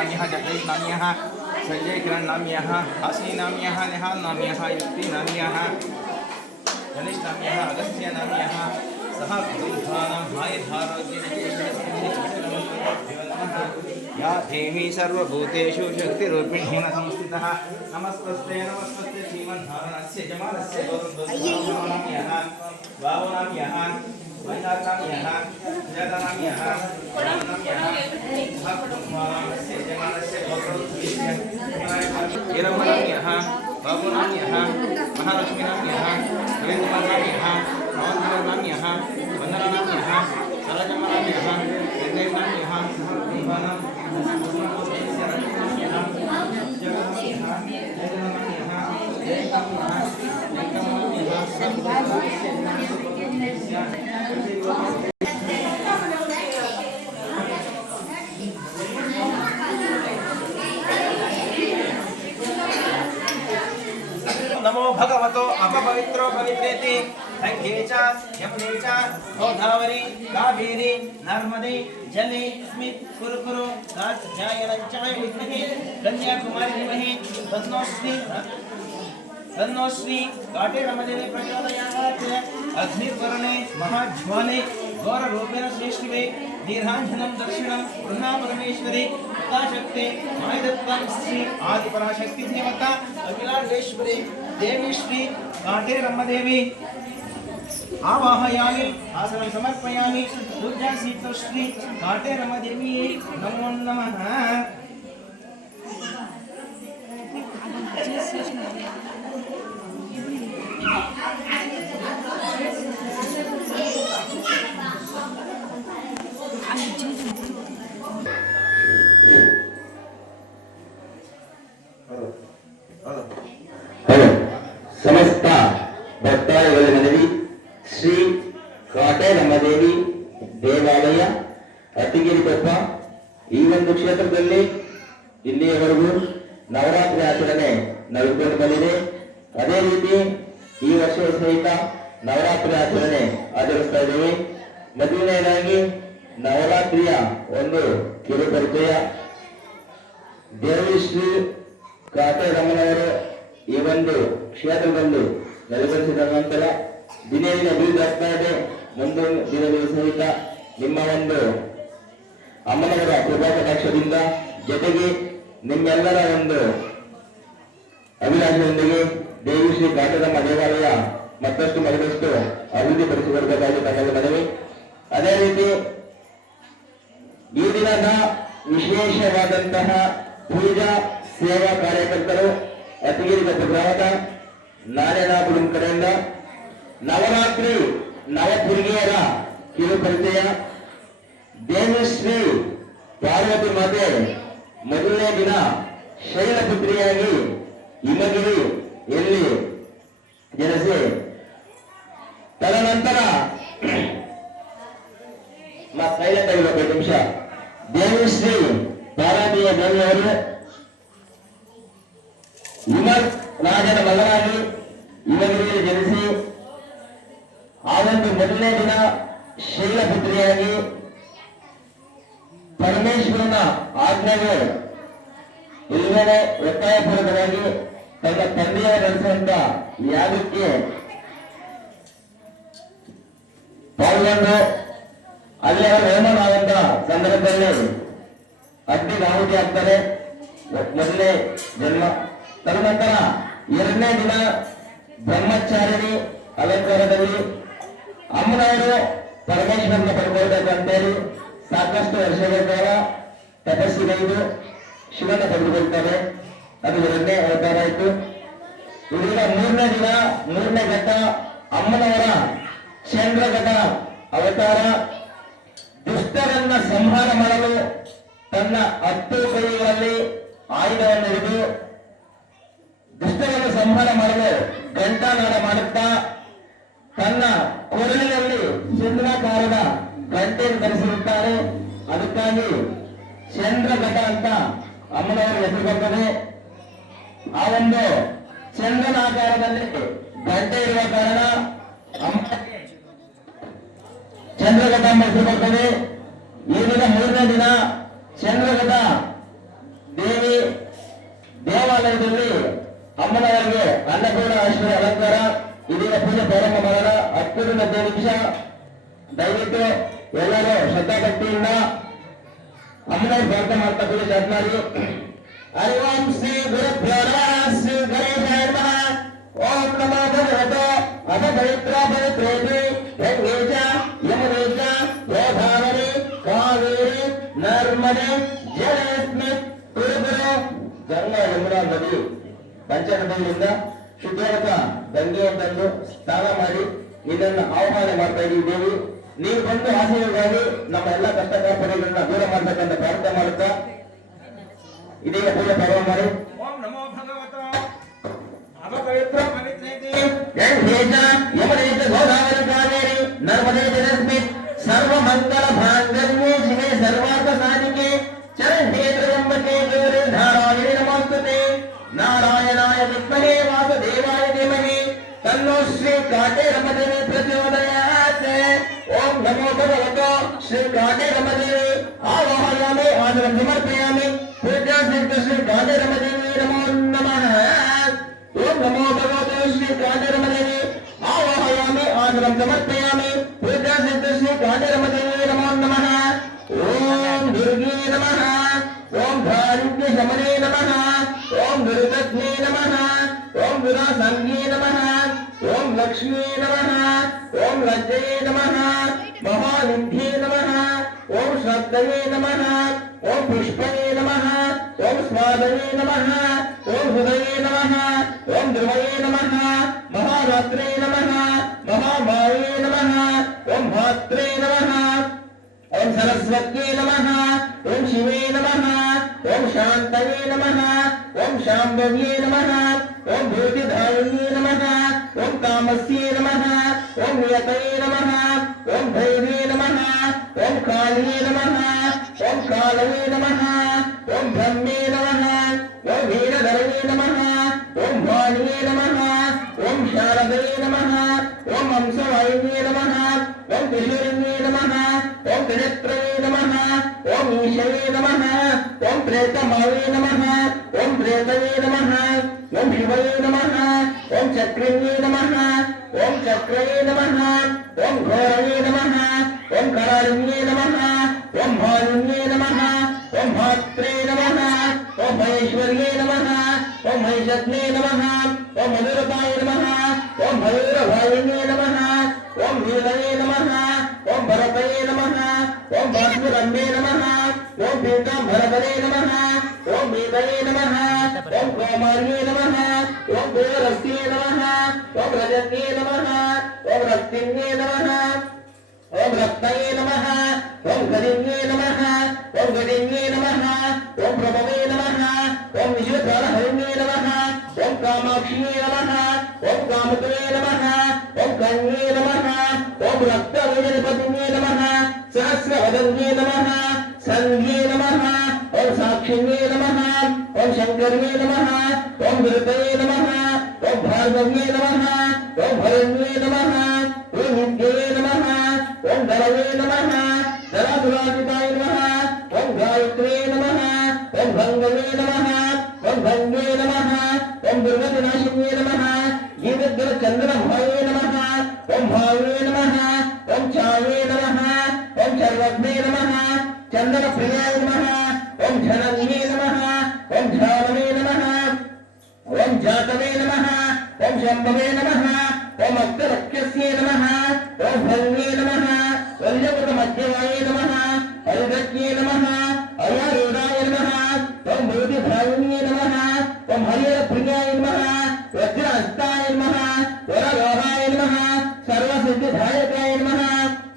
नाम्यः जगदीश नाम्यः संजय किरण नाम्यः हासिनी नाम्यः निहाल नाम्यः युक्ति नाम्यः गणेश नाम्यः अगस्त्य नाम्यः सह कुटुम्बानां या देवी सर्वभूतेषु शक्तिरूपिणी संस्थितः नमस्ते नमस्ते श्रीमन्नारायणस्य जमानस्य गौरवनाम्यः वावनाम्यः वैनाथनाम्यः सुजातानाम्यः नाम्यः सह कुटुम्बानां जमानस्य गौरवनाम्यः बाबुनाम्यः महालक्ष्मीनाम्यः वीरकुमारनाम्यः पवनकुमारनाम्यः वन्दनानाम्यः सरजमनाम्यः निर्णयनाम्यः सहकुटुम्बानां नमो भगवतो अपवित्रो पवित्रेति गंगे च यमुने च गोदावरी कावेरी नर्मदे जले स्मित कुरुकुरु कात्यायनञ्चाय विद्महे कन्याकुमारी धीमहि तन्नो श्री काटेरमदेवी प्रचोदयात् अग्निवर्णे महाज्वाले गौररूपेण श्रेष्ठिवे दीर्घाञ्जनं दक्षिणं गृहा परमेश्वरी शक्ति मायदत्तं श्री आदिपराशक्ति देवता अखिलांडेश्वरी देवी श्री काटेरम्मदेवी आवाहयामि आसनं समर्पयामि पूजा सीतो श्री काटेरम्मदेवी नमो नमः। ಸಮಸ್ತ ಭಕ್ತಾದಿಗಳ ಮನವಿ ಶ್ರೀ ಕಾಟೇರಮ್ಮದೇವಿ ದೇವಾಲಯ ಅತ್ತಿಗಿರಿಕೊಪ್ಪ ಈ ಒಂದು ಕ್ಷೇತ್ರದಲ್ಲಿ ಇಲ್ಲಿಯವರೆಗೂ ನವರಾತ್ರಿ ಆಚರಣೆ ನಡೆದುಕೊಂಡು ಬಂದಿದೆ. ಅದೇ ರೀತಿ ಈ ವರ್ಷ ಸಹಿತ ನವರಾತ್ರಿ ಆಚರಣೆ ಆಚರಿಸ್ತಾ ಇದ್ದೇವೆ. ಮೊದಲನೇದಾಗಿ ನವರಾತ್ರಿಯ ಒಂದು ಕಿರು ಪರಿಚಯ. ದೇವಿ ಶ್ರೀ ಕಾಟೇರಮ್ಮನವರು ಈ ಒಂದು ಕ್ಷೇತ್ರದಲ್ಲಿ ನೆಲೆಗೊಳಿಸಿದ ನಂತರ ದಿನೇ ದಿನ ಅಭಿವೃದ್ಧಿ ಆಗ್ತಾ ಇದೆ. ಮುಂದೊಂದು ದಿನಗಳು ಸಹಿತ ನಿಮ್ಮ ಒಂದು ಅಮ್ಮನವರ ಕೃಪಾ ಕಟಾಕ್ಷದಿಂದ ಜೊತೆಗೆ ನಿಮ್ಮೆಲ್ಲರ ಒಂದು ಅಭಿಲಾಷೆಯೊಂದಿಗೆ ದೇವಿ ಶ್ರೀ ಕಾಟೇರಮ್ಮ ದೇವಾಲಯ ಮತ್ತಷ್ಟು ಮತ್ತಷ್ಟು ಅಭಿವೃದ್ಧಿ ಪಡಿಸಿಕೊಡಬೇಕಾಗಿ ತಮ್ಮಲ್ಲಿ ಮನವಿ. ಅದೇ ರೀತಿ ಈ ದಿನದ ವಿಶೇಷವಾದಂತಹ ಪೂಜಾ ಸೇವಾ ಕಾರ್ಯಕರ್ತರು ಅತ್ತಿಗಿರಿಕೊಪ್ಪ ಗ್ರಾಮದ ನಾರಾಯಣಪುರಂ ಕಡೆಯಿಂದ ನವರಾತ್ರಿ ನವದುರ್ಗಿಯರ ಕಿರು ಪರಿಚಯ. ದೇವಿಶ್ರೀ ಪಾರ್ವತಿ ಮಾತೆ ಮೊದಲನೇ ದಿನ ಶೈಲಪುತ್ರಿಯಾಗಿ ಹಿಮಗಿರಿ ಎಲ್ಲಿ ಜನಿಸಿ ತದನಂತರ ಸೈಲೆಂಟ್ ಆಗಿರಬೇಕು ನಿಮಿಷ. ದೇವಿಶ್ರೀ ಪಾರ್ವತಿಯ ದೇವಿಯವರು ವಿಮಲ್ ರಾಜನ ಮಗನಾಗಿ ಹಿಮಗಿರಿಯಲ್ಲಿ ಜನಿಸಿ ಆ ಒಂದು ಮೊದಲನೇ ದಿನ ಶೈಲಪುತ್ರಿಯಾಗಿ ಪರಮೇಶ್ವರನ ಆಜ್ಞೆಗೆ ಇಲ್ಲದೆ ಒತ್ತಾಯಪೂರ್ವಕವಾಗಿ ತನ್ನ ತಂದೆಯ ನಡೆಸುವಂತ ಯಾಗಕ್ಕೆ ಪಾಲ್ಗೊಂಡು ಅಲ್ಲೇ ಹೋಮನಾದಂತ ಸಂದರ್ಭದಲ್ಲಿ ಅಗ್ನಿಗೆ ಆಹುತಿ ಆಗ್ತಾರೆ. ಮೊದಲನೇ ಜನ್ಮ. ತದನಂತರ ಎರಡನೇ ದಿನ ಬ್ರಹ್ಮಚಾರಿಣಿ ಅಲಂಕಾರದಲ್ಲಿ ಅಮ್ಮನವರು ಪರಮೇಶ್ವರನ ಪಡ್ಕೊಳ್ಬೇಕಂತೇಳಿ ಸಾಕಷ್ಟು ವರ್ಷಗಳ ಕಾಲ ತಪಸ್ಸಿಗೈದು ಶಿವನ ಪಡೆದುಕೊಳ್ತಾರೆ. ಅದು ಎರಡನೇ ಅವತಾರ ಆಯಿತು. ಇದೀಗ ಮೂರನೇ ದಿನ ಮೂರನೇ ಘಟ್ಟ ಅಮ್ಮನವರ ಚಂದ್ರಘಟ ಅವತಾರ. ದುಷ್ಟರನ್ನ ಸಂಹಾರ ಮಾಡಲು ತನ್ನ 10 ಕೈಗಳಲ್ಲಿ ಆಯುಧವನ್ನು ಹಿಡಿದು ದುಷ್ಟರನ್ನು ಸಂಹಾರ ಮಾಡಲು ಘಂಟಾನಾದ ಮಾಡುತ್ತಾ ತನ್ನ ಕೊರಳಿನಲ್ಲಿ ಚಂದ್ರಾಕಾರದ ಗಂಟೆಯನ್ನು ಧರಿಸಿರುತ್ತಾರೆ. ಅದಕ್ಕಾಗಿ ಚಂದ್ರಘಟ ಅಂತ ಅಮ್ಮನವರು ಹೆಸರು ಬರ್ತದೆ. ಆ ಒಂದು ಚಂದ್ರನ ಆಕಾರದಲ್ಲಿ ಗಂಟೆ ಇರುವ ಕಾರಣ ಚಂದ್ರಘಟ ಎಂಬ ಹೆಸರು ಬರ್ತದೆ. ಈ ದಿನ ಮೂರನೇ ದಿನ ಚಂದ್ರಘಟ 10 ನಿಮಿಷ. ದಯವಿಟ್ಟು ಎಲ್ಲರೂ ಶ್ರದ್ಧಾಭಕ್ತಿಯಿಂದ ಅಮ್ಮನ ಪ್ರಾರ್ಥನೆ ಮಾಡ್ತಾ ಕೂಡ ಸ್ಟಾರ್ಟ್ ಮಾಡಿ. ಹರಿ ಓಂ ಶ್ರೀ ಗುರುಭ್ಯೋ ನಮಃ. ಶ್ರೀ ಗಣೇಶಾಯ ನಮಃ. ಓಂ ನಮೋ ಭಗವತೆ ಅಥ ಪವಿತ್ರ ಪವಿತ್ರೇತಿ ಗಂಗೆ ಚ ಯಮುನೆ ಚ ಗೋದಾವರಿ ಕಾವೇರಿ ನರ್ಮದೆ ಜಲೇಸ್ಮಿನ್ ಕುರುಬರು. ಗಂಗಾ ಯಮುನಾ ನದಿ ಪಂಚನದಿಯಿಂದ ಶುದ್ಧವಾದ ಗಂಗೆಯನ್ನು ತಂದು ಸ್ನಾನ ಮಾಡಿ ಇದನ್ನು ಆಹ್ವಾನ ಮಾಡ್ತಾ ಇದ್ದೀವಿ. ದೇವಿ ನೀವು ಬಂದು ಆಶೀರ್ವಾದಿ ನಮ್ಮ ಎಲ್ಲ ಕಷ್ಟ ಕಾರ್ಪಣ್ಯಗಳನ್ನ ದೂರ ಮಾಡಬೇಕಂತ ಪ್ರಾರ್ಥನೆ ಮಾಡುತ್ತಾ ಇದೀಗ ಪೂಜೆ ಪ್ರಾರಂಭ ಮಾಡಿ. ಓಂ ನಮೋ ಭಗವತೋ ಅವ ಪವಿತ್ರ ಪವಿತ್ರೇತಿ ಗಂಗೇಶ ಯಮುನೇಶ ಗೋದಾವರಿ ಕಾವೇರಿ ನರ್ಮದೇ ಜಲಸ್ಮಿನ್ ಸರ್ವ ಮಂಗಲ ಭಾಂಗಲ್ಯೇ ಶಿವೆ ಸರ್ವಾರ್ಥ ಸಾಧಿಕೆ ಚರಣೇ ತ್ರ್ಯಂಬಕೆ ಗೌರಿ ನಾರಾಯಣಿ ನಮೋಸ್ತುತೆ. ನಾರಾಯಣಾಯ ವಿದ್ಮಹೇ ವಾಸುದೇವಾಯ ಧೀಮಹಿ ತನ್ನೋ ಶ್ರೀ ಕಾಟೇರಮದೇವಿ ಪ್ರಚೋದಯಾತ್. ಓಂ ನಮೋ ಭಗವತೋ ಶ್ರೀ ಕಾಟೇರಮದೇವಿ ಆವಾಹಯಾಮಿ ಆದರಂ ಸಮರ್ಪಯಾಮಿ. ಪೂಜ್ಯ ಶ್ರೀ ಕಾಟೇರಮದೇವಿ ನಮೋ ನಮಃ. ಓಂ ನಮೋ ಭಗವತೋ ಶ್ರೀ ಕಾಟೇರಮದೇವಿ ಆವಾಹಯಾಮಿ ಆದರಂ ಸಮರ್ಪಯಾಮಿ. ಪೂಜ್ಯ ಶ್ರೀ ಕಾಟೇರಮದೇವಿ ನಮೋ ನಮಃ. ಓಂ ದುರ್ಗೇ ನಮಃ. ಓಂ ಧಾರಿಣ್ಯ ಶಮನೇ ನಮಃ. ಓಂ ದುರ್ಗಜ್ಞೇ ನಮಃ. ಓಂ ದುರಾಸಂಗೇ ನಮಃ. ಓಂ ಲಕ್ಷ್ಮೀ ನಮಃ. ಓಂ ಲಜ್ಜಯೇ ನಮಃ. ಮಹಾನಿಧ್ಯೇ ನಮಃ. ಓಂ ಶ್ರದ್ಧಯೇ ನಮಃ. ಓಂ ಪುಷ್ಪಯೇ ನಮಃ. ಓಂ ಸ್ವಾದಯೇ ನಮಃ. ಓಂ ಹೃದಯೇ ನಮಃ. ಓಂ ಧ್ರುವಯೇ ನಮಃ. ಮಹಾರಾತ್ರೇ ನಮಃ. ಮಹಾಮಾಯೇ ನಮಃ. ಓಂ ಭಾತ್ರೇ ನಮಃ. ಓಂ ಸರಸ್ವತ್ಯೇ ನಮಃ. ಓಂ ಶಿವೇ ನಮಃ. ಓಂ ಶಾಂತಯೇ ನಮಃ. ಓಂ ಶಾಂಭವ್ಯೇ ನಮಃ. ಓಂ ಭೂತಿಧಾಯಿನ್ಯೇ ನಮಃ. ಓಂ ಕಾಮಸ್ಯೇ ನಮಃ. ಓಂ ನಿಯತಯೇ ನಮಃ. ಓಂ ಭೈರೇ ನಮಃ. ಓಂ ಕಾಳಿಯೇ ನಮಃ. ಓಂ ಕಾಲವೇ ನಮಃ. ಓಂ ಬ್ರಹ್ಮೇ ನಮಃ. ಓಂ ವೀರಧರವೇ ನಮಃ. ಓಂ ವಾಣಿಯೇ ನಮಃ. ಓಂ ಶಾರದಯೇ ನಮಃ. ಓಂ ಹಂಸವಾಹಿನ್ಯೇ ನಮಃ. ಓಂ ತ್ರಿಶೂಲಿನ್ಯೇ ನಮಃ. ಓಂ ತ್ರಿನೇತ್ರಯೇ ನಮಃ. ಓಂ ಈಶವೇ ನಮಃ. ಓಂ ಪ್ರೇತಮಾವೇ ನಮಃ. ಓಂ ಪ್ರೇತವೇ ನಮಃ. ಓಂ ಶಿವಯೇ ನಮಃ. ಓಂ ಚಕ್ರವೇ ನಮಃ. ಓಂ ಚಕ್ರವೇ ನಮಃ. ಓಂ ಘೋರವೇ ನಮಃ. ಓಂ ಕರಾಳಿನ್ಯೇ ನಮಃ. ಓಂ ಭಾಲಿನ್ಯೇ ನಮಃ. ಓಂ ಭಾತ್ರೇ ನಮಃ. ಓಂ ಮಹೇಶ್ವರ್ಯೇ ನಮಃ. ಓಂ ಮಹಿಷಜ್ಞೇ ನಮಃ. ಓಂ ಮಧುರತಾಯ ನಮಃ. ಓಂ ಮಯೂರವಾಹಿನ್ಯೇ ನಮಃ. ಓಂ ವೀರಯೇ ನಮಃ. ಓಂ ಭರತಯೇ ನಮಃ. ಓಂ ಭಾಸ್ಕರಂಬೇ ನಮಃ. ಓಂ ಪೀತಾಂಬರಧರೇ ನಮಃ. ಓಂ ಮೀತಯೇ ನಮಃ. ಓಂ ಕೋಮಾರ್ಯೇ ನಮಃ. ಓಂ ದೇವರಸ್ಯೇ ನಮಃ. ಓಂ ರಜತ್ಯೇ ನಮಃ. ಓಂ ರಕ್ತಿನ್ಯೇ ನಮಃ. ಓಂ ರಕ್ತಯೇ ನಮಃ. ಓಂ ಗದಿನ್ಯೇ ನಮಃ. ಓಂ ಗದಿನ್ಯೇ ನಮಃ. ಓಂ ಪ್ರಭವೇ ನಮಃ. ಓಂ ವಿಶ್ವಕಾಲಹರಿಣ್ಯೇ ನಮಃ. ಓಂ ಕಾಮಾಕ್ಷಿಯೇ ನಮಃ. ಓಂ ಕಾಮಕವೇ ನಮಃ. ಓಂ ಕನ್ಯೇ ನಮಃ. ಓಂ ರಕ್ತವೈಜನಪತಿನ್ಯೇ ನಮಃ. ಸಹಸ್ರವದನ್ಯೇ ನಮಃ. ಸಂಧ್ಯೇ ನಮಃ. ಓಂ ಸಾಕ್ಷಿಣ್ಯೇ ನಮಃ. ಓಂ ಶಂಕರ್ಯೇ ನಮಃ. ಓಂ ವಿರುತಯೇ ನಮಃ. ಓಂ ಭಾರ್ಗವ್ಯೇ ನಮಃ. ಓಂ ಭರಣ್ಯೇ ನಮಃ. ಓಂ ವಿದ್ಯೆಯೇ ನಮಃ. ಓಂ ಧರವೇ ನಮಃ. ಧರಾಧುರಾಜಿತಾಯ ನಮಃ. ಓಂ ಗಾಯತ್ರ್ಯೇ ನಮಃ. ಓಂ ಭಂಗವೇ ನಮಃ. ಓಂ ಭಂಗೇ ನಮಃ. ಓಂ ದುರ್ಗತಿನಾಶಿನ್ಯೇ ನಮಃ. ಗೀತಜ್ಞರ ಚಂದ್ರಭಾವೇ ನಮಃ. ಓಂ ಭಾವೇ ನಮಃ. ಓಂ ಛಾಯೇ ನಮಃ. ಓಂ ಸರ್ವಜ್ಞೇ ನಮಃ. ಚಂದನ ಪ್ರಿಯಾಯ ನಮಃ. ಓಂ ಝನನ್ಯೇ ನಮಃ. ಓಂ ಝಾನವೇ ನಮಃ. ಓಂ ಜಾತವೇ ನಮಃ. ಓಂ ಶಂಭವೇ ನಮಃ. ಓಂ ಅಕ್ತರಕ್ಯಸ್ಯೇ ನಮಃ. ಓಂ ಭಂಗೇ ನಮಃ. ವಲ್ಯಪುಟ ಮಧ್ಯವಾಯೇ ನಮಃ. ಹರಿಗಜ್ಞೇ ನಮಃ. ಅಯಾರೂಢಾಯ ನಮಃ. ಓಂ ಭೂತಿಧಾಯಿನ್ಯೇ ನಮಃ. ಓಂ ಹರಿಹರ ಪ್ರಿಯಾಯ ನಮಃ. ವಜ್ರಹಸ್ತಾಯ ನಮಃ. ವರಲೋಹಾಯ ನಮಃ. ಸರ್ವಸಿದ್ಧಿದಾಯಕಾಯ ನಮಃ.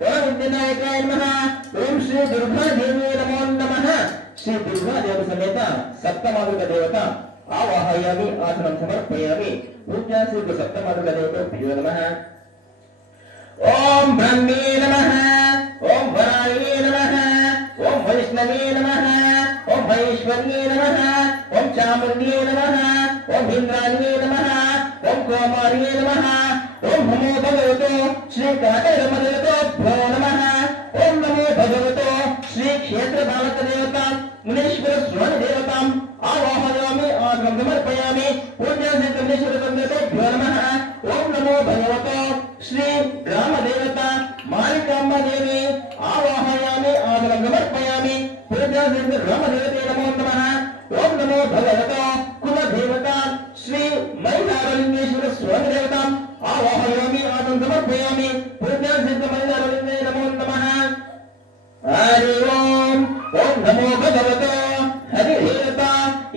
ವರವಿದ್ಯಾನಾಯಕಾಯ ನಮಃ. ಓಂ ಶ್ರೀ ದುರ್ಗಾದೇವಿ ನಮೋ ನಮಃ. ಶ್ರೀ ದುರ್ಗಾದೇವ ಸಮೇತ ಸಪ್ತಮಾತೃಕ ದೇವತಾ ಆವಾಹಯಾಮಿ ಆಸನಂ ಸಮರ್ಪಯಾಮಿ. ಪೂಜ್ಯ ಶ್ರೀ ಸಪ್ತಮಾತೃಕ ದೇವತೆಭ್ಯೋ ನಮಃ. ಓಂ ಬ್ರಹ್ಮೇ ನಮಃ. ಓಂ ವರಾಯೇ ನಮಃ. ಓಂ ವೈಷ್ಣವೇ ನಮಃ. ಓಂ ಮಹೇಶ್ವರ್ಯೇ ನಮಃ. ಓಂ ಚಾಮುಂಡ್ಯೇ ನಮಃ. ಓಂ ಇಂದ್ರಾಣಿಯೇ ನಮಃ. ಓಂ ಕೋಮಾರ್ಯೇ ನಮಃ. ಓಂ ನಮೋ ಭಗವತೋ ಶ್ರೀ ಕಾಟೇರಮದೇವತೆಭ್ಯೋ ನಮಃ. ಓಂ ನಮೋ ಭಗವತೋ ಶ್ರೀ ಕ್ಷೇತ್ರ ಬಾಲಕ ದೇವತಾ ಮುನೇಶ್ವರ ಸ್ವಾಮಿ ದೇವತಾಂ ಆವಾಹಯಾಮಿ ಆಸನಂ ಸಮರ್ಪಯಾಮಿ. ಪೂಜ್ಯ ಶ್ರೀ ಕಮಲೇಶ್ವರ ದೇವತೆಭ್ಯೋ ನಮಃ. ಓಂ ನಮೋ ಭಗವತೋ ಶ್ರೀ ಗ್ರಾಮ देवता मालिकाम्बा देवी आवाहयामि आदरं समर्पयामि पूजा रामदेवते नमो नमः ओम नमो भगवतो कुलदेवता श्री मैनारलिंगेश्वर स्वामी देवता आवाहयामि आदरं समर्पयामि पूजा मैनारलिंगे नमो नमः हरि ओम नमो भगवतो हरिदेवता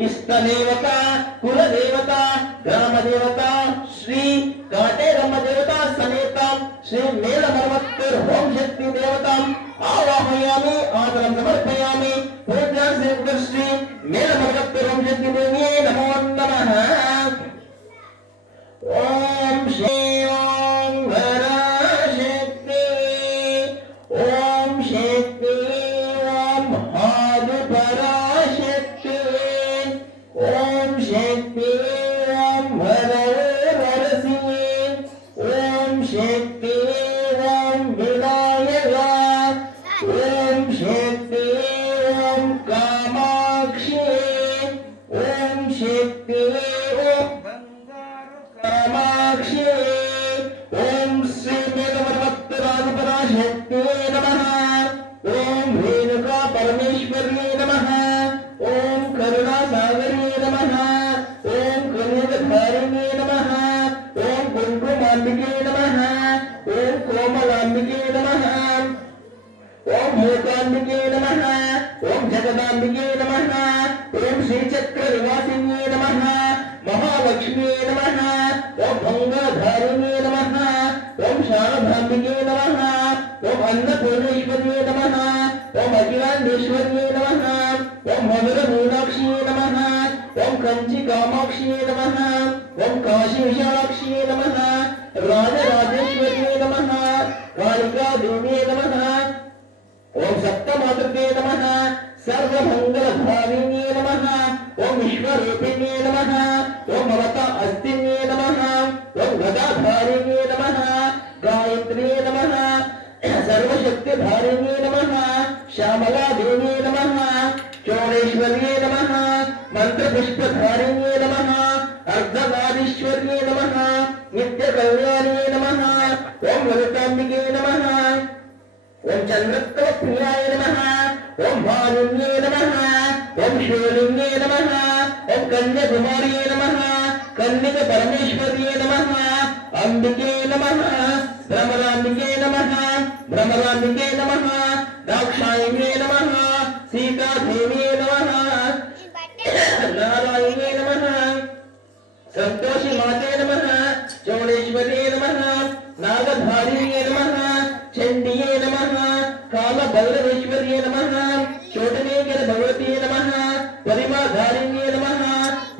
इष्टदेवता कुलदेवता ग्रामदेवता श्री काटेरम्म देवता समेत श्री मेलमर्वत्तूर ओम शक्ति देवता आवाहयामि आदरं समर्पयामि पूजा श्री मेलमर्वत्तूर ओम शक्ति देवी नमो नमः ओम श्री ओम शक्ति ओम शक्ति ओम आदिपराशक्ति ओम शक्ति ओम वरवरसी ओम शक्ति ओम विनायक ओम शक्ति ओम कामाक्षी ओम शक्ति ओम कामाक्षी ओम श्री मेलमर्वत्तरादिपराशक्ति नमः ओम रेणुका परमेश्वरी नमः ओम करुणा सागरी नमः ओम कन्याधारिणी नमः ओम कुंकुमांबिके नमः ओम कोमलांबिके नमः ओम मूकांबिके नमः ओम जगदांबिके नमः ओम श्रीचक्र निवासिनी नमः महालक्ष्मी नमः ओम भंगाधारिणी नमः ओम शारदांबिके नमः ओम अन्नपूर्णेश्वरी नमः ओम अखिलांडेश्वरी नमः ओम मधुर मीनाक्षी नमः ओम कंची कामाक्षी नमः ओम काशी विशालाक्षी नमः राजराजेश्वरी नमः कालिका देवी नमः ओम सप्तमातृके नमः सर्वमंगलधारिणे नमः ओम विश्वरूपिणे नमः ओम ममता अस्तिन्ये नमः ओम गदाधारिणे नमः गायत्री नमः सर्वशक्तिधारिणे नमः श्यामला देवी नमः चौडेश्वर्ये नमः मंत्रपुष्पधारिणे नमः अर्धनारीश्वर्ये नमः नित्यकल्याणे नमः ओम ललितांबिके नमः ओम चंद्रप्रियाय नमः ओम भानुन्ये नमः ओम शिवलिंगे नमः ओम कन्याकुमारी नमः कन्यक परमेश्वर्ये नमः अंबिके नमः भ्रमरांबिके नमः भ्रमरांबिके नमः दाक्षायिणे नमः सीता देवी नमः नारायणे नमः संतोषी माते नमः चौडेश्वरी नमः नागधारिणे नमः चंडिये नमः काल भैरवेश्वर्ये नमः चोटनेकर भगवती नमः परिमाधारिण्ये नमः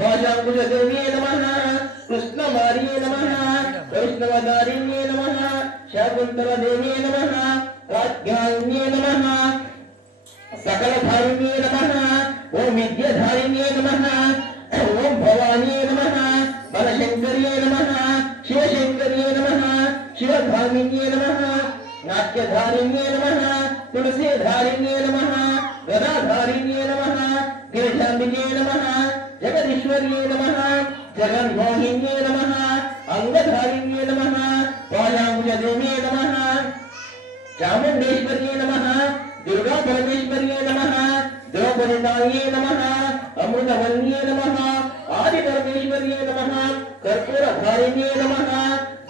पाशांकुशदेव्ये नमः कृष्णमार्ये नमः वैष्णवधारिण्ये नमः शाकुन्तलदेव्ये नमः कात्यायन्ये नमः सकलधारिण्ये नमः ओम विद्याधारिण्ये नमः ओम भवानी नमः बलशंकर्ये नमः शिवशंकर्ये नमः शिवधामिन्ये नमः नाट्यधारिण्ये नमः तुलसीधारिण्ये नमः गदाधारिण्ये नमः गिरिजाम्बिके नमः जगदीश्वर्ये नमः जगन्मोहिन्ये नमः अंगधारिण्ये नमः पाशांकुशदेव्ये नमः चामुंडेश्वर्ये नमः दुर्गा परमेश्वर्ये नमः द्रौपदीताये नमः अमृतवल्ये नमः आदि परमेश्वर्ये नमः कर्पूरधारिण्ये नमः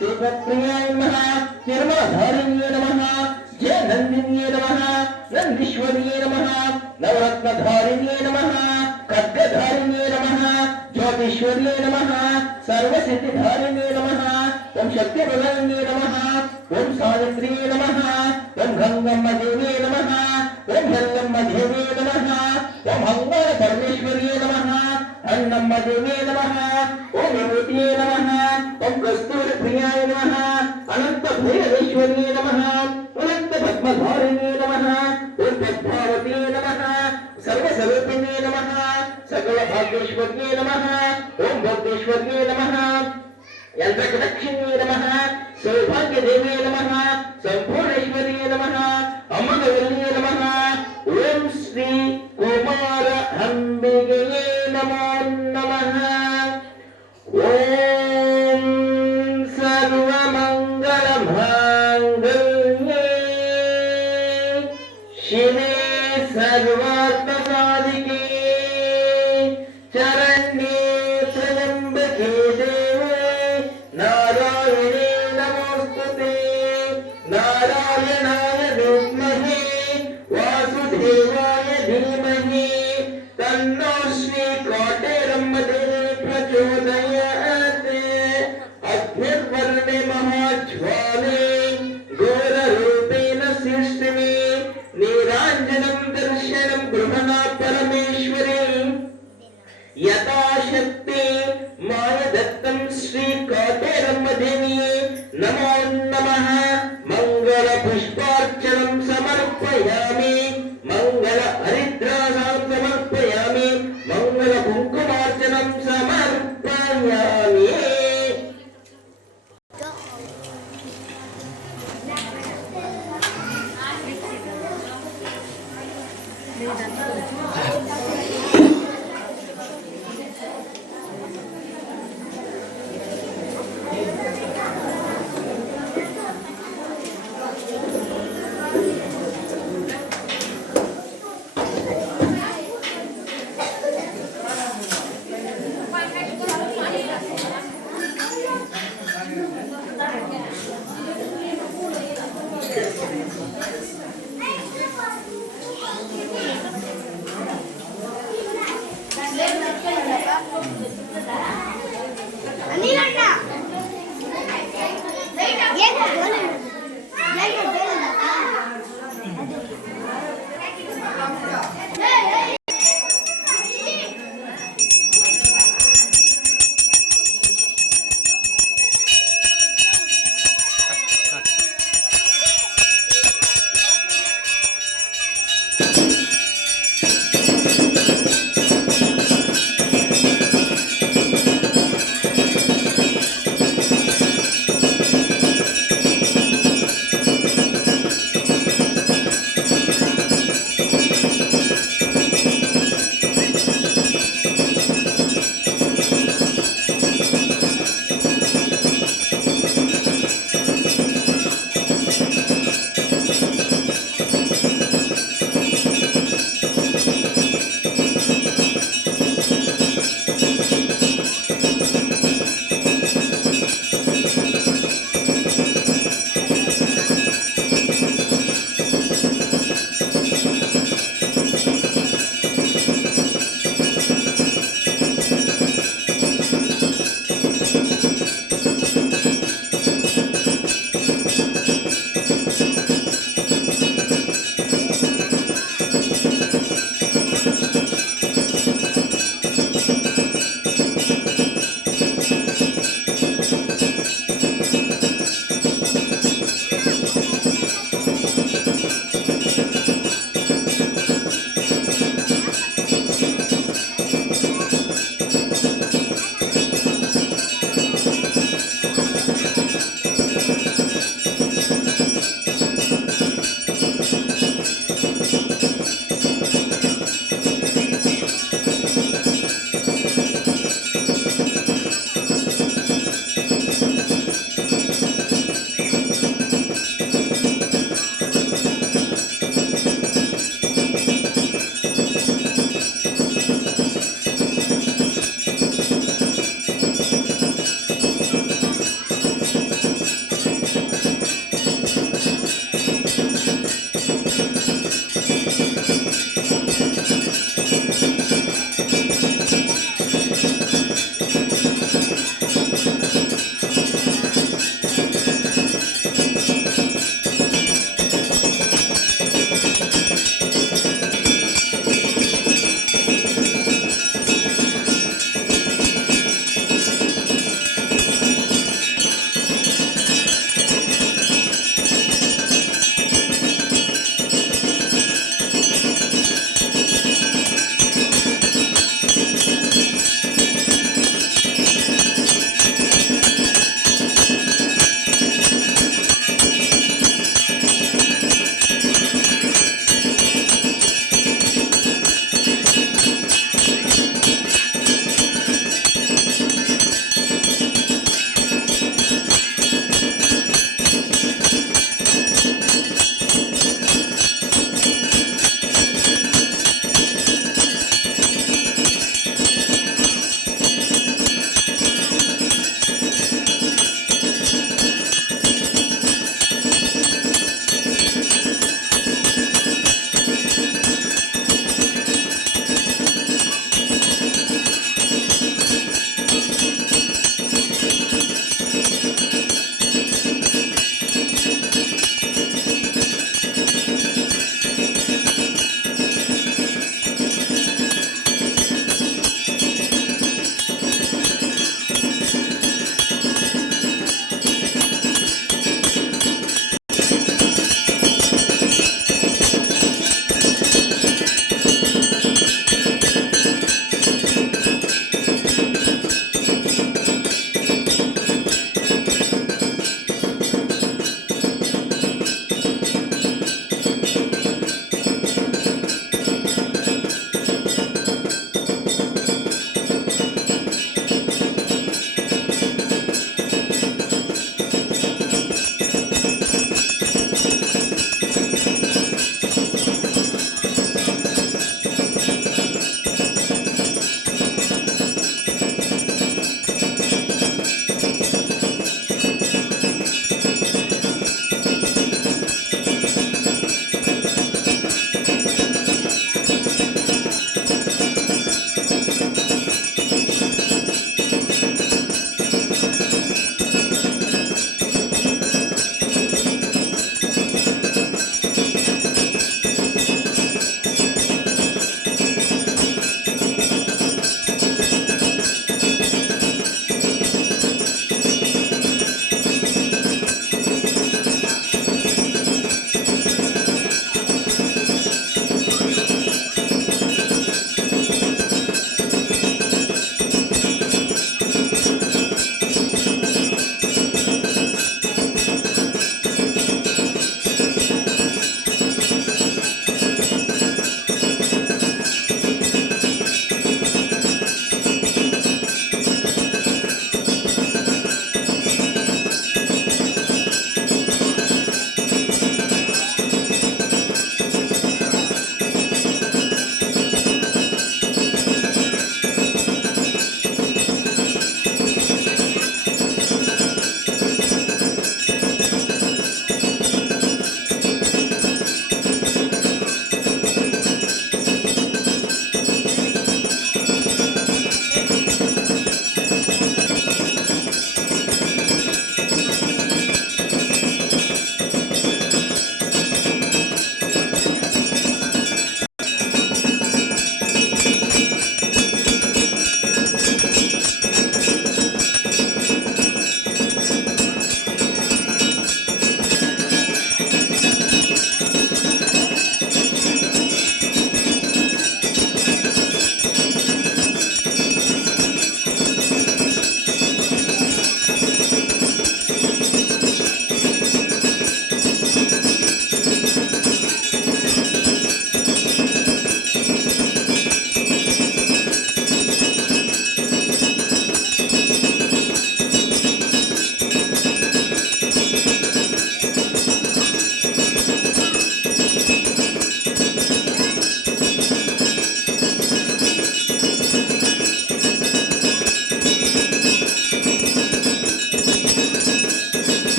देवप्रियाय नमः निर्मलधारिण्ये नमः जय नंदिन्ये नमः नंदीश्वर्ये नमः नवरत्नधारिण्ये नमः खड्गधारिण्ये नमः ज्योतिश्वर्ये नमः सर्वसिद्धिधारिण्ये नमः ओम शक्तिप्रदायिन्ये नमः ओम सावित्र्ये नमः ओम गंगम्मा देव्ये नमः ओम जंगम्मा देव्ये नमः ओम अंगार परमेश्वर्ये नमः अन्नम्मा देव्ये नमः ओम विभूतिये नमः ओम कस्तूरी प्रियाय नमः अनंत भैरवेश्वर्ये नमः अनंत पद्मधारिण्ये नमः ओम पद्मावती नमः सर्वस्वरूपिणे नमः सकल भाग्येश्वर्ये नमः ओम भोगेश्वर्ये नमः यंत्रकदक्षिण्ये नमः सौभाग्यदेव्ये नमः संपूर्णेश्वर्ये नमः अमृतवल्ये नमः ओम श्री कुमार अंबिके नमो नमः ओम सर्वमंगल मांगल्ये शिवे सर्वात्मसाधिके चरण्ये त्र्यंबके देवे नारायणे नमोस्तुते नारायणाय विद्महे वासुदेवाय धीमहि तन्नो श्रीकोटिरम्बते प्रचोदयात् अग्निर्वर्णे महाज्वाले घोररूपेण सृष्टिमे नीराञ्जनं दर्शनं गृहणा परमेश्वरी यथाशक्ति माय दत्तं श्रीकोटिरम्बदेवी नमो नमः मंगल पुष्पार्चनं समर्पयामि मंगल हरिद्राणां समर्पयामि मंगल कुंकुमार्चनं समर्पयामि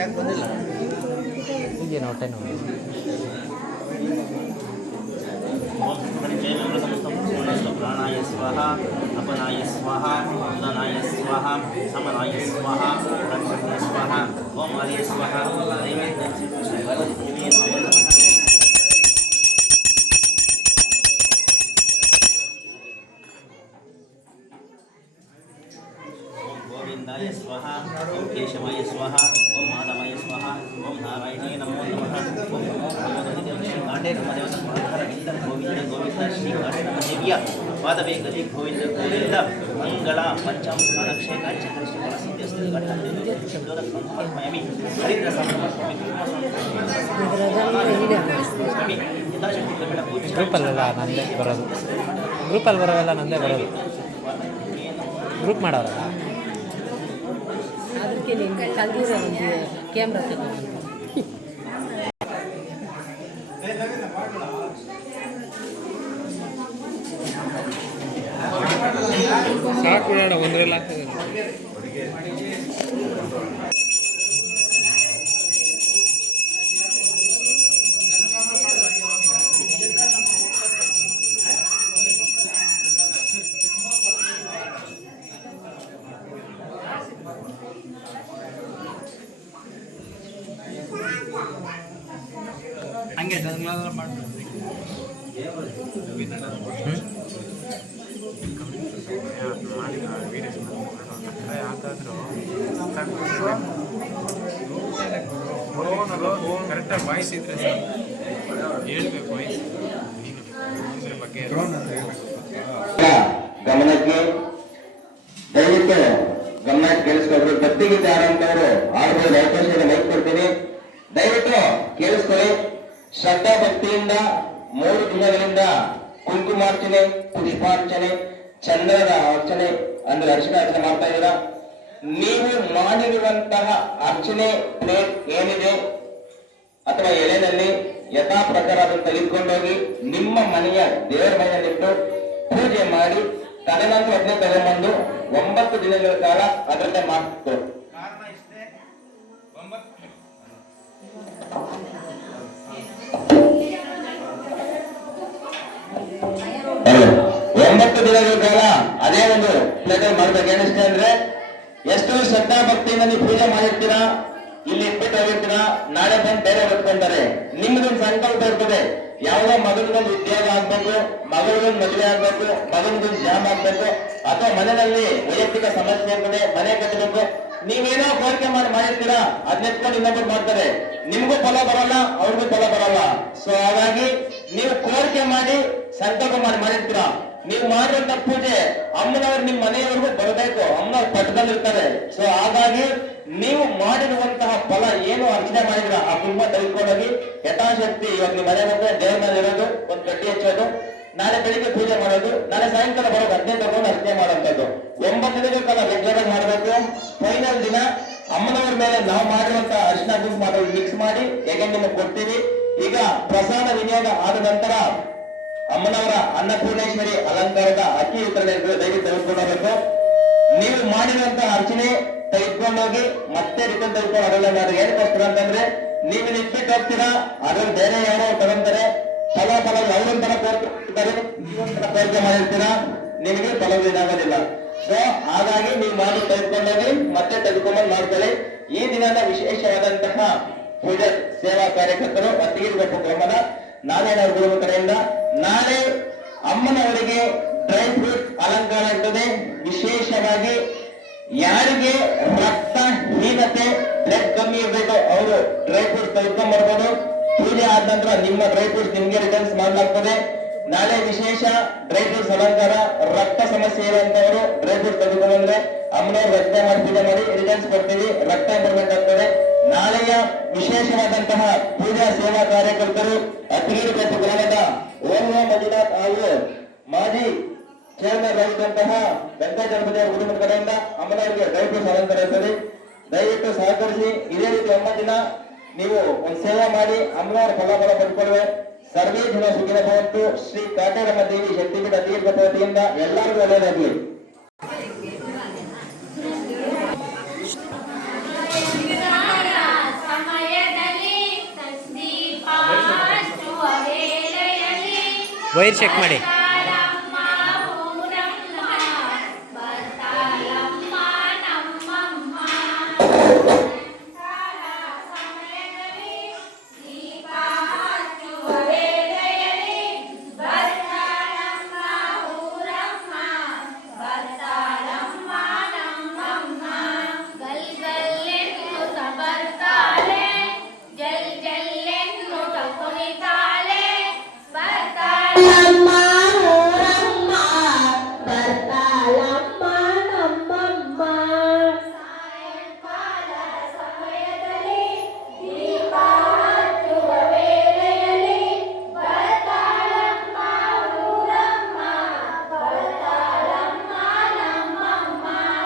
ಯಾಕೆ ಬಂದಿಲ್ಲ? ಈಗೇನು ಹೊಟ್ಟೆ ನೋವು. प्राणाय स्वाहा अपनाय स्वाहा उदनाय स्वाहा समनाय स्वाहा ब्रह्मणे स्वाहा ओम आर्य स्वाहा नैवेद्यं गोविंदाय स्वाहा ओम केशवाय स्वाहा ओम माधवाय स्वाहा ओम नारायणाय नमो नमः ओम कांटे गोविंद गोविंद श्री कांटे देविया पादवे गति गोविंद गोविंद मंगल पंचम स्थान क्षेत्र चंद्रशेखर सिद्धेश्वर घटने शब्दों समर्पयामि हरिद्र समर्पयामि यथाशक्ति बेಳ ಪೂಜೆ ಗ್ರೂಪಲ್ಲೆಲ್ಲ ನಂದೇ ಬರೋದು. ಗ್ರೂಪಲ್ಲಿ ಬರೋವೆಲ್ಲ ನಂದೇ ಬರೋದು. ಗ್ರೂಪ್ ಮಾಡೋರಲ್ಲ ಅದಕ್ಕೆ ನಿನ್ನ ಕಲ್ದಿರೋ ಒಂದು ಕ್ಯಾಮ್ರಾ ತಗೊಂಡು ಸಾಕು ಬಿಡೋಣ ಒಂದರಲ್ಲಿ ಆಗ್ತದೆ. ಹಂಗೆ ಮಾಡ್ತಾರೆ. ಕರೆಕ್ಟಾಗಿ ವಾಯ್ಸ್ ಇದ್ರೆ ಹೇಳ್ಬೇಕು ವಾಯ್ಸ್ ಬಗ್ಗೆ ಗಮನಕ್ಕೆ ದಯವಿಟ್ಟು ಗಮನಕ್ಕೆ ಕೇಳಿಸ್ಕೊಳ್ರಿ. ಭಕ್ತಿಗೀತೆ ಆರಂಭದವರು ಆಡ್ಬೋದು. ಅವಕಾಶದ ಮೈಕ್ ಕೊಡ್ತೀನಿ, ದಯವಿಟ್ಟು ಕೇಳಿಸ್ಕೊಳ್ಳಿ. ಶ್ರದ್ಧಾ ಭಕ್ತಿಯಿಂದ 3 ದಿನಗಳಿಂದ ಕುಂಕುಮಾರ್ಚನೆ, ಪುಷ್ಪಾರ್ಚನೆ, ಚಂದ್ರದ ಅರ್ಚನೆ ಅಂದ್ರೆ ಅರ್ಚನೆ ಮಾಡ್ತಾ ಇದ್ದೀರಾ. ನೀವು ಮಾಡಿರುವಂತಹ ಅರ್ಚನೆ ಪ್ಲೇಟ್ ಏನಿದೆ ಅಥವಾ ಎಲೆನಲ್ಲಿ ಯಥಾ ಪ್ರಕಾರ ಅದನ್ನು ತೆಗೆದುಕೊಂಡೋಗಿ ನಿಮ್ಮ ಮನೆಯ ದೇವರ ಮನೆಯಲ್ಲಿಟ್ಟು ಪೂಜೆ ಮಾಡಿ ತದನಂತರ ಅದನ್ನೇ ತಗೊಂಡ್ಬಂದು 9 ದಿನಗಳ ಕಾಲ ಅದರನ್ನೇ ಮಾಡ್ತು. ಕಾರಣ ಇಷ್ಟೇ. 9 ದಿನಗಳ ಕಾಲ ಅದೇ ಒಂದು ಪ್ಲೇಟ್ ಮಾಡ್ಬೇಕು. ಏನಿಷ್ಟೇ ಅಂದ್ರೆ ಎಷ್ಟು ಶ್ರದ್ಧಾ ಭಕ್ತಿಯಿಂದ ನೀವು ಪೂಜೆ ಮಾಡಿರ್ತೀರಾ, ಇಲ್ಲಿ ಇಟ್ಬಿಟ್ಟು ಹೋಗಿರ್ತೀರಾ, ನಾಳೆ ಬಂದು ಬೇರೆ ಹೊತ್ಕೊಂತಾರೆ. ನಿಮ್ದೊಂದು ಸಂಕಲ್ಪ ಇರ್ತದೆ, ಯಾವುದೋ ಮಗನಿಗೊಂದು ಉದ್ಯೋಗ ಆಗ್ಬೇಕು, ಮಗಳಿಗೊಂದು ಮದುವೆ ಆಗ್ಬೇಕು, ಮಗನಿಗೊಂದು ಜಾಬ್ ಆಗ್ಬೇಕು, ಅಥವಾ ಮನೆಯಲ್ಲಿ ವೈಯಕ್ತಿಕ ಸಮಸ್ಯೆ ಇರ್ತದೆ, ಮನೆ ಕಟ್ಟಬೇಕು. ನೀವೇನೋ ಕೋರಿಕೆ ಮಾಡಿರ್ತೀರಾ, ಅದನ್ನೆತ್ಕೊಂಡು ಇನ್ನೊಬ್ಬರು ಮಾಡ್ತಾರೆ, ನಿಮ್ಗೂ ಫಲ ಬರಲ್ಲ, ಅವ್ರಿಗೂ ಫಲ ಬರಲ್ಲ. ಸೊ ಹಾಗಾಗಿ ನೀವು ಕೋರಿಕೆ ಮಾಡಿ ಸಂಕಲ್ಪ ಮಾಡಿರ್ತೀರಾ, ನೀವು ಮಾಡಿರುವಂತ ಪೂಜೆ ಅಮ್ಮನವ್ರು ನಿಮ್ಮ ಮನೆಯವರೆಗೂ ಬರಬೇಕು, ಅಮ್ಮನವ್ರ ಪಟ್ಟದಲ್ಲಿರ್ತಾರೆ. ಸೊ ಹಾಗಾಗಿ ನೀವು ಮಾಡಿರುವಂತಹ ಫಲ ಏನು ಅರ್ಚನೆ ಮಾಡಿದ್ರ ಆ ಕುಂಭ ತೆಗೆದುಕೊಂಡೋಗಿ ಯಥಾಶಕ್ತಿ ಇವಾಗ ನಿಮ್ಮ ಮನೆ ಬಂದ್ರೆ ದೇವರ ಮೇಲೆ ಇರೋದು, ಒಂದು ಕಡ್ಡಿ ಹಚ್ಚೋದು, ನಾಳೆ ಬೆಳಿಗ್ಗೆ ಪೂಜೆ ಮಾಡೋದು, ನಾಳೆ ಸಾಯಂಕಾಲ ಬರೋದು, ಅದನ್ನೇ ತಗೊಂಡು ಅರ್ಚನೆ ಮಾಡುವಂಥದ್ದು. 9 ದಿನಗಳ ಕಾಲ ರೆಗ್ಯುಲರ್ ಆಗಿ ಮಾಡಬೇಕು. ಫೈನಲ್ ದಿನ ಅಮ್ಮನವ್ರ ಮೇಲೆ ನಾವು ಮಾಡಿರುವಂತಹ ಅರಿಶಿನ ಕುಂಕುಮ ಮಾಡೋದು ಮಿಕ್ಸ್ ಮಾಡಿ ಹೇಗೆ ನಿಮಗೆ ಕೊಡ್ತೀವಿ. ಈಗ ಪ್ರಸಾದ ವಿನಿಯೋಗ ಆದ ನಂತರ ಅಮ್ಮನವರ ಅನ್ನಪೂರ್ಣೇಶ್ವರಿ ಅಲಂಕಾರದ ಅಕ್ಕಿ ವಿತರಣೆ ದಯವಿಟ್ಟು ತೆಗೆದುಕೊಂಡು ನೀವು ಮಾಡಿರುವಂತಹ ಅರ್ಚನೆ ತೆಗೆದುಕೊಂಡೋಗಿ ಮತ್ತೆ ರಿಟರ್ನ್ ತೆಗೆದುಕೊಂಡು ಅದೆಲ್ಲ ಮಾಡಿ ಏನಕ್ಕೋಸ್ಕರ ಅಂತಂದ್ರೆ ನೀವು ಇಟ್ಬಿಟ್ಟು ಹೋಗ್ತೀರಾ, ಅದ್ರಲ್ಲಿ ಬೇರೆ ಯಾರೋ ತಗೊಂತಾರೆ, ಫಲ ಅವ್ರಂತರ ಕೋರಿಕೆ ಮಾಡಿರ್ತೀರಾ, ನಿಮಗೆ ಫಲವೇನಾಗೋದಿಲ್ಲ. ಸೊ ಹಾಗಾಗಿ ನೀವು ಮಾಡಿ ತೆಗೆದುಕೊಂಡೋಗಿ ಮತ್ತೆ ತೆಗೆದುಕೊಂಡು ಮಾಡ್ಕೊಳ್ಳಿ. ಈ ದಿನದ ವಿಶೇಷವಾದಂತಹ ಪೂಜೆ ಸೇವಾ ಕಾರ್ಯಕರ್ತರು ಅತ್ತಿಗಿರ್ಬೇಕು ಕ್ರಮದ ನಾರಾಯಣ ಗುರು ಕಡೆಯಿಂದ ನಾಳೆ ಅಮ್ಮನವರಿಗೆ ಡ್ರೈ ಫ್ರೂಟ್ ಅಲಂಕಾರ ಇರ್ತದೆ. ವಿಶೇಷವಾಗಿ ಯಾರಿಗೆ ರಕ್ತಹೀನತೆ, ಬ್ಲಡ್ ಕಮ್ಮಿ ಇರಬೇಕು ಅವರು ಡ್ರೈ ಫ್ರೂಟ್ಸ್ ತೆಗೆದುಕೊಂಡ್ ಬರ್ಬೋದು. ಪೂಜೆ ಆದ ನಂತರ ನಿಮ್ಮ ಡ್ರೈ ಫ್ರೂಟ್ಸ್ ನಿಮ್ಗೆ ರಿಟರ್ನ್ಸ್ ಮಾಡಲಾಗ್ತದೆ. ನಾಳೆ ವಿಶೇಷ ಡ್ರೈ ಫ್ರೂಟ್ಸ್ ಅಲಂಕಾರ. ರಕ್ತ ಸಮಸ್ಯೆ ಇರುವಂತವರು ಡ್ರೈ ಫ್ರೂಟ್ಸ್ ತೆಗೆದುಕೊಂಡ್ರೆ ಅಮ್ಮನವ್ರು ರಚನೆ ಮಾಡಿ ಪೂಜೆ ಮಾಡಿ ರಿಟರ್ನ್ಸ್ ಕೊಡ್ತೀವಿ, ರಕ್ತ ಬರ್ಬೇಕಾಗ್ತದೆ. ನಾಳೆಯ ವಿಶೇಷವಾದಂತಹ ಪೂಜಾ ಸೇವಾ ಕಾರ್ಯಕರ್ತರು ಅತ್ತಿಗೇರಿ ಬೆಟ್ಟು ಗ್ರಾಮದ ಓರ್ವ ಮಂಜುನಾಥ್ ಹಾಗೂ ಮಾಜಿ ಚೇರ್ಮನ್ ಆಗಿದ್ದಂತಹ ವೆಂಕಟೇಶ್ವರ ಅವರ ಕುಟುಂಬದ ಕಡೆಯಿಂದ ಅಮ್ಮನವರಿಗೆ ಡ್ರೈ ಫ್ರೂಟ್ಸ್ ಅಲಂಕಾರ ಇರ್ತದೆ. ದಯವಿಟ್ಟು ಸಹಕರಿಸಿ. ಇದೇ ರೀತಿ 9 ದಿನ ನೀವು ಒಂದು ಸೇವೆ ಮಾಡಿ ಅಮ್ಮನವರ ಫಲಾಫಲ ಪಡ್ಕೊಳ್ಳುವೆ. ಸರ್ವೇ ಜನ ಸುಖಿನ ಭವಂತು. ಶ್ರೀ ಕಾಟೇರಮ್ಮ ದೇವಿ ಶಕ್ತಿಪೀಠ ಅತ್ತಿಗೇರಿ ವತಿಯಿಂದ ಎಲ್ಲರಿಗೂ ಒಳ್ಳೆಯದಾಗಲಿ. ವೈರ್ ಚೆಕ್ ಮಾಡಿ.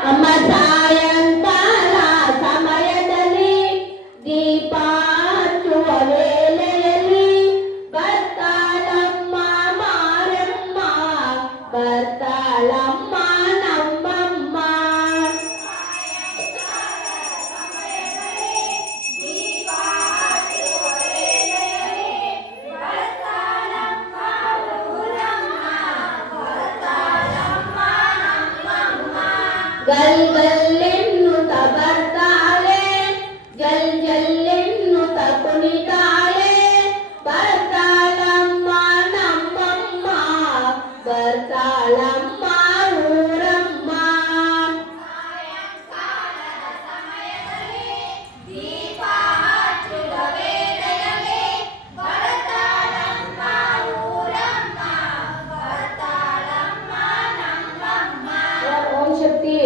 ಅಮ್ಮ ಸಾಯಂಕಾಲ ಸಮಯದಲ್ಲಿ ದೀಪ ಹಚ್ಚುವ ವೇಳೆಯಲ್ಲಿ ಬರ್ತಾಳಮ್ಮ ಮಾರಮ್ಮ ಬರ್ತಾಳಮ್ಮ ನಮ್ಮಮ್ಮ. ಗಲ್ ಗಲ್ಲೆನ್ನುತ್ತ ಬರ್ತಾಳೆ, ಜಲ್ ಜಲ್ಲೆನ್ನುತ್ತ ಕುಣಿತಾಳೆ, ಬರ್ತಾಳಮ್ಮ ನಮ್ಮಮ್ಮ ಬರ್ತಾಳಮ್ಮ ಊರಮ್ಮ. ಓಂ ಶಕ್ತಿ.